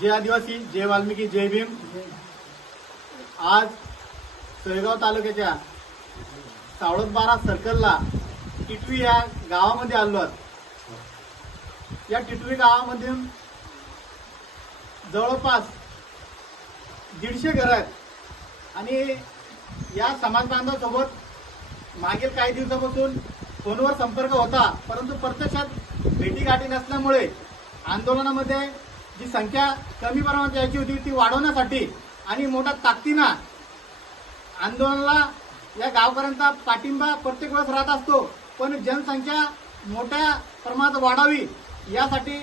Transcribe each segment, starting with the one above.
जय आदिवासी जय वाल्मिकी जय भीम. आज सोयगाव तालुक्याच्या सावळतबारा सर्कलला टिटवी या गावामध्ये आलो आहोत. या टिटवी गावामधून जवळपास दीडशे घर आहेत. आणि या समाज बांधवासोबत मागील काही दिवसापासून फोनवर संपर्क होता परंतु प्रत्यक्षात भेटीगाठी नसल्यामुळे आंदोलनामध्ये जी संख्या कमी प्रमाणात यायची होती ती वाढवण्यासाठी आणि मोठ्या ताकदीनं आंदोलनाला या गावकऱ्यांचा पाठिंबा प्रत्येक वेळेस राहत असतो. पण जनसंख्या मोठ्या प्रमाणात वाढावी यासाठी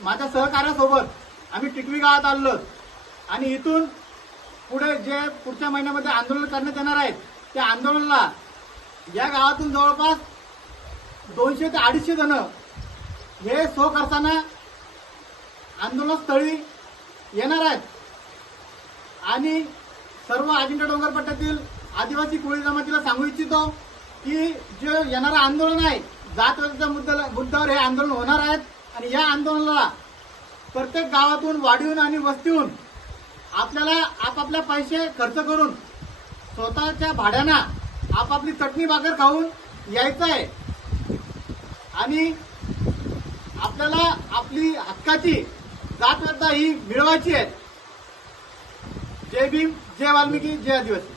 माझ्या सहकार्यासोबत आम्ही टिटवी गावात आलो आणि इथून पुढे जे पुढच्या महिन्यामध्ये आंदोलन करण्यात येणार आहेत त्या आंदोलनाला या गावातून जवळपास दोनशे ते अडीचशे जण हे सो करताना आंदोलनस्थळी येणार आहेत. आणि सर्व अजिंठा डोंगर पट्ट्यातील आदिवासी कोळी जमातीला सांगू इच्छितो की जे येणारं आंदोलन आहे जात मुद्द्याला मुद्द्यावर हे आंदोलन होणार आहेत. आणि या आंदोलनाला प्रत्येक गावातून वाढीहून आणि वस्तीहून आपल्याला आपापल्या पैसे खर्च करून स्वतःच्या भाड्यानं आपापली चटणी भाकर खाऊन यायचं आहे. आणि आपल्याला आपली हक्काची जात ही मिळवायची आहे जय भीम जय वाल्मिकी जय आदिवासी.